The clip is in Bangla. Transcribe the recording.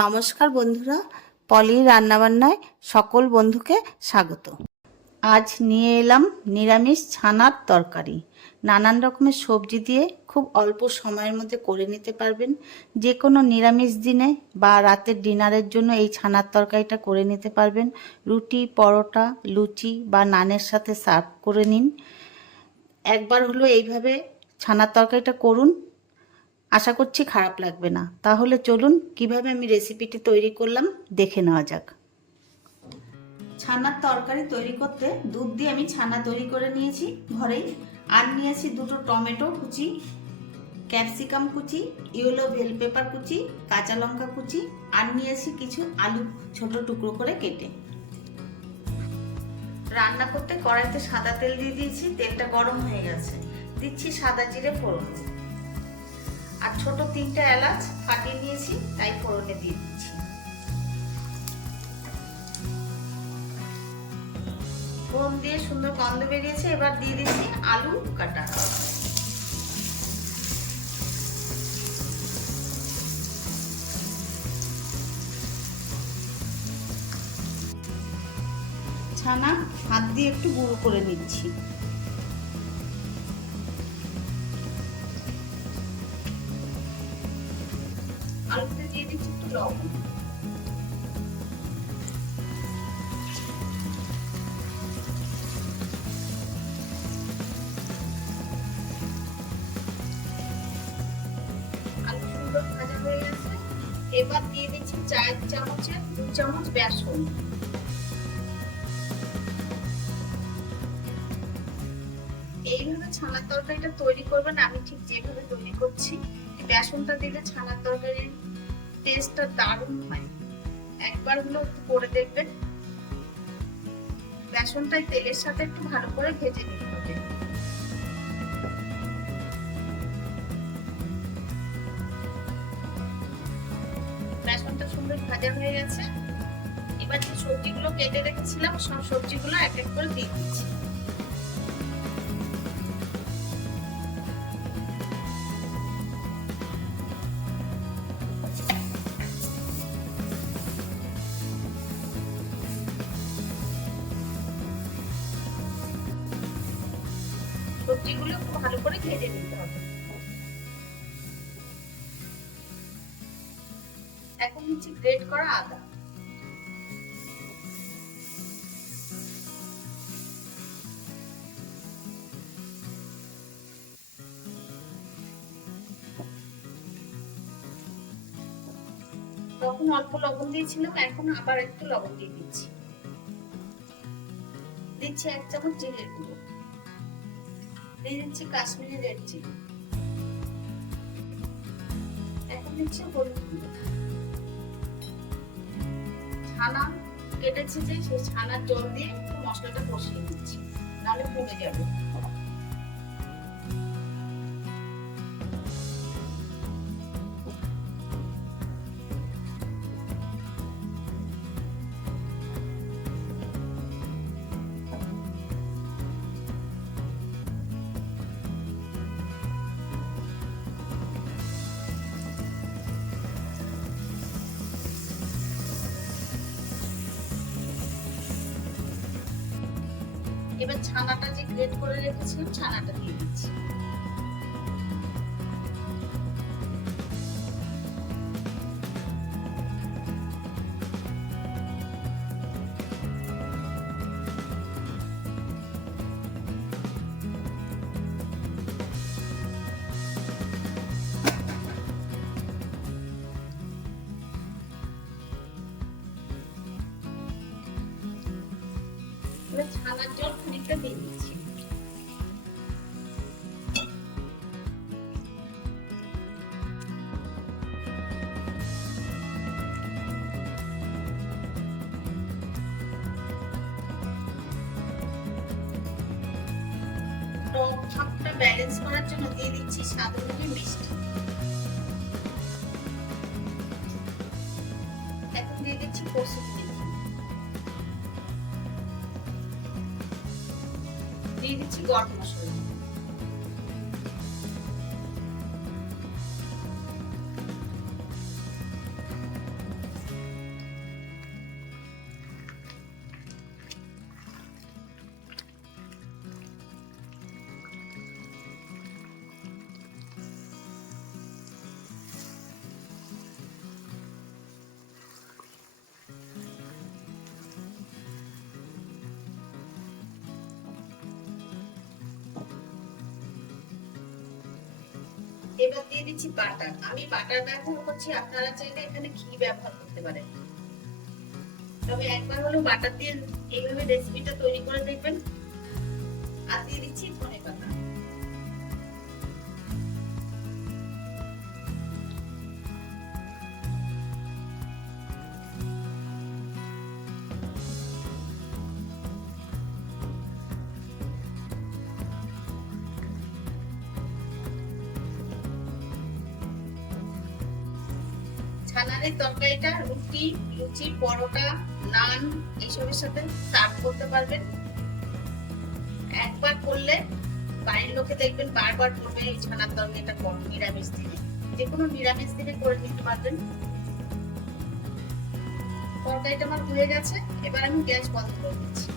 নমস্কার বন্ধুরা, পলির রান্নাবান্নায় সকল বন্ধুকে স্বাগত। আজ নিয়ে এলাম নিরামিষ ছানার তরকারি। নানান রকমের সবজি দিয়ে খুব অল্প সময়ের মধ্যে করে নিতে পারবেন। যে কোনো নিরামিষ দিনে বা রাতের ডিনারের জন্য এই ছানার তরকারিটা করে নিতে পারবেন। রুটি, পরোটা, লুচি বা নানের সাথে সার্ভ করে নিন। একবার হলো এইভাবে ছানার তরকারিটা করুন, আশা করছি খারাপ লাগবে না। তাহলে চলুন কিভাবে আমি রেসিপিটি তৈরি করলাম দেখে নেওয়া যাক। ছানার তরকারি তৈরি করতে দুধ দিয়ে আমি ছানা তৈরি করে নিয়েছি ঘরেই। আর নিয়েছি দুটো টমেটো কুচি, ক্যাপসিকাম কুচি, ইয়েলো বেল পেপার কুচি, কাঁচা লঙ্কা কুচি, আর নিয়েছি কিছু আলু ছোট টুকরো করে কেটে। রান্না করতে কড়াইতে সাদা তেল দিয়ে দিয়েছি। তেলটা গরম হয়ে গেছে। দিচ্ছি সাদা জিরে ফোড়ন, আর ছোট 3টা এলাচ ফাটিয়ে নিয়েছি, তাই ফোড়নে দিয়ে দিচ্ছি। ফোড়ন দিয়ে সুন্দর গন্ধ বেরিয়েছে। এবার দিয়ে দিচ্ছি আলু কাটা। ছানা হাত দিয়ে একটু গুঁড়ো করে নিচ্ছি। আলুতে দিয়ে দিচ্ছি একটু লবণ। আলু সুন্দর ভাজা হয়ে গেছে। এবার দিয়ে দিচ্ছি 4 চামচের 2 চামচ বেসন। এইভাবে ছানার তরকারিটা তৈরি করবেন আমি ঠিক যেভাবে তৈরি করছি। বেসনটা দিলে ছানার তরকারির টেস্টটা দারুণ হয়। একবার হলো করে দেখবেন। বেসনটাই তেলের সাথে একটু ভালো করে ভেজে নিতে হবে। বেসনটা সুন্দর ভাজা হয়ে গেছে। এবার যে সবজিগুলো কেটে রেখেছিলাম সব সবজিগুলো এক এক করে দিয়ে দিচ্ছি। সবজিগুলো খুব ভালো করে ভেজে নিতে হবে। এখন নিচ্ছি গ্রেট করা আদা। তখন অল্প লবণ দিয়েছিলাম, এখন আবার একটু লবণ দিয়ে দিচ্ছি। দিচ্ছি 1 চামচ জিরের গুঁড়ো। দিয়ে দিচ্ছি কাশ্মীরি রেড চিলি। এখন দিচ্ছি হলুদ গুঁড়ো। ছানা কেটেছি যে সেই ছানার জল দিয়ে মশলাটা কষিয়ে দিচ্ছি, নাহলে পুড়ে যাবে। এবার ছানাটা যে গ্রেট করে রেখেছিলাম ছানাটা দিয়ে দিচ্ছি। এবার ছানার জল খানিকটা দিয়ে দিচ্ছি। টক ঝালটা ব্যালেন্স করার জন্য দিয়ে দিচ্ছি স্বাদ অনুযায়ী মিষ্টি। এখন দিয়ে দিচ্ছি কসুরি মেথি। দিয়ে দিচ্ছি গরম মশলা। এবার দিয়ে দিচ্ছি বাটার। আমি বাটার ব্যবহার করছি, আপনারা চাইলে এখানে ঘি ব্যবহার করতে পারেন। তবে একবার হলেও বাটার দিয়ে এইভাবে রেসিপিটা তৈরি করে দেখবেন। আর দিয়ে দিচ্ছি ধনেপাতা। ছানার এই তরকারিটা রুটি, লুচি, পরোটা, নান এইসবের সাথে সার্ভ করতে পারবেন। একবার করলে বাড়ির লোকে দেখবেন বারবার করবে এই ছানার তরকারিটা কম। নিরামিষ দিনে, যে কোনো নিরামিষ দিনে করে নিতে পারবেন। তরকারিটা আমার হয়ে গেছে, এবার আমি গ্যাস বন্ধ করে দিচ্ছি।